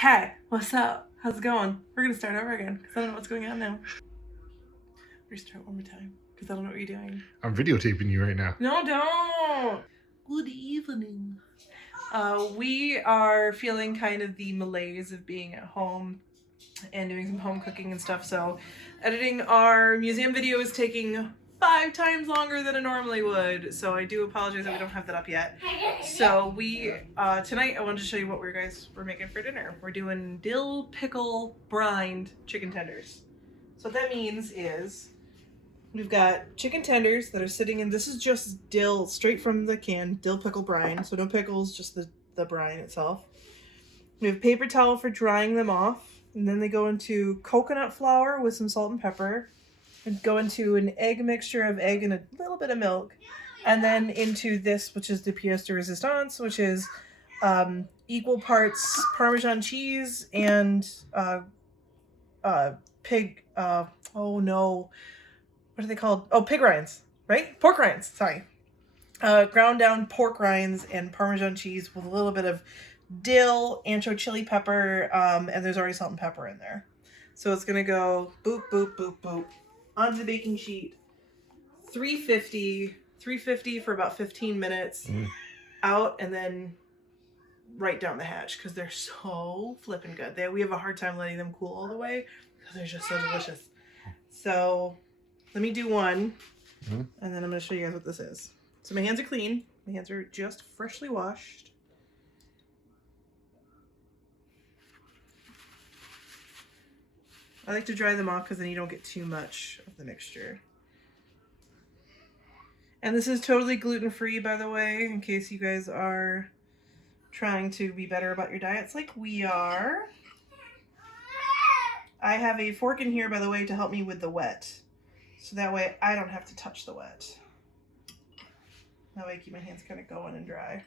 Hey, what's up? How's it going? We're gonna start over again because I don't know what's going on now. Restart one more time because I don't know what you're doing. I'm videotaping you right now. No, don't. Good evening. We are feeling kind of the malaise of being at home and doing some home cooking and stuff. So editing our museum video is taking 5 times longer than it normally would. So I do apologize that we don't have that up yet. So we, tonight I wanted to show you what we're making for dinner. We're doing dill pickle brined chicken tenders. So what that means is we've got chicken tenders that are sitting in, this is just dill straight from the can, dill pickle brine. So no pickles, just the brine itself. We have paper towel for drying them off. And then they go into coconut flour with some salt and pepper. And go into an egg mixture of egg and a little bit of milk. And then into this, which is the pièce de résistance, which is equal parts Parmesan cheese and pig, oh no, what are they called? Oh, pig rinds, right? Pork rinds, sorry. Ground down pork rinds and Parmesan cheese with a little bit of dill, ancho chili pepper, and there's already salt and pepper in there. So it's gonna go boop, boop, boop, boop onto the baking sheet. 350 for about 15 minutes out, and then right down the hatch because they're so flippin' good. We have a hard time letting them cool all the way because they're just so delicious. So let me do one, and then I'm going to show you guys what this is. So my hands are clean. My hands are just freshly washed. I like to dry them off because then you don't get too much of the mixture. And this is totally gluten-free, by the way, in case you guys are trying to be better about your diets like we are. I have a fork in here, by the way, to help me with the wet. So that way I don't have to touch the wet. That way I keep my hands kind of going and dry.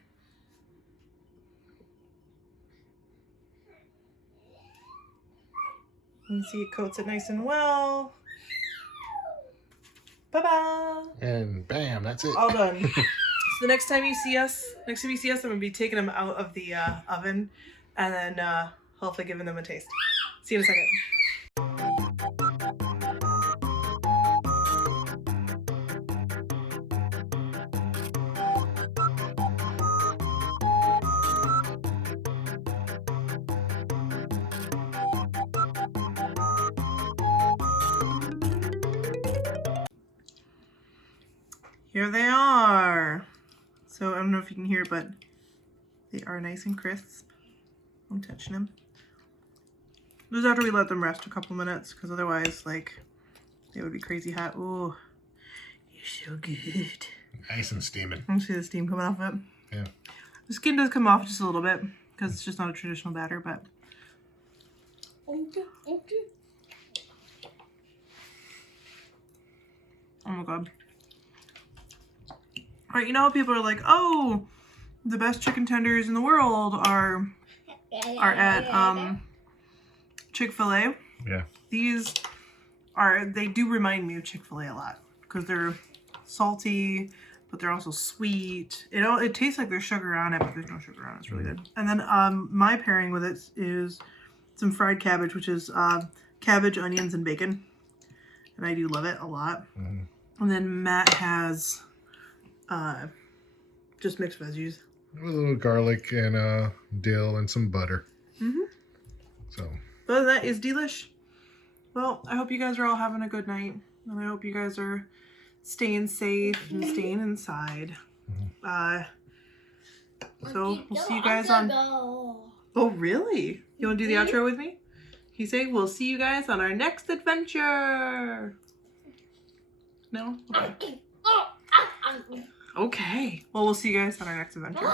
You can see it coats it nice and well. Bye-bye. And bam, that's it. All done. So the next time you see us, I'm going to be taking them out of the oven and then hopefully giving them a taste. See you in a second. Here they are. So I don't know if you can hear, but they are nice and crisp. I'm touching them. This is after we let them rest a couple minutes, because otherwise, like, they would be crazy hot. Ooh, you're so good. Nice and steaming. I see the steam coming off it. Yeah. The skin does come off just a little bit, because it's just not a traditional batter, but. Okay. Oh my god. Right, you know how people are like, oh, the best chicken tenders in the world are at Chick-fil-A. Yeah. They do remind me of Chick-fil-A a lot because they're salty, but they're also sweet. It tastes like there's sugar on it, but there's no sugar on it. It's really good. And then my pairing with it is some fried cabbage, which is cabbage, onions, and bacon. And I do love it a lot. And then Matt has just mixed veggies. With a little garlic and dill and some butter. So. But that is delish. Well, I hope you guys are all having a good night. And I hope you guys are staying safe and staying inside. So we'll see you guys on... Oh, really? You want to do the outro with me? You say, we'll see you guys on our next adventure. No? Okay. Okay. Well, we'll see you guys on our next adventure.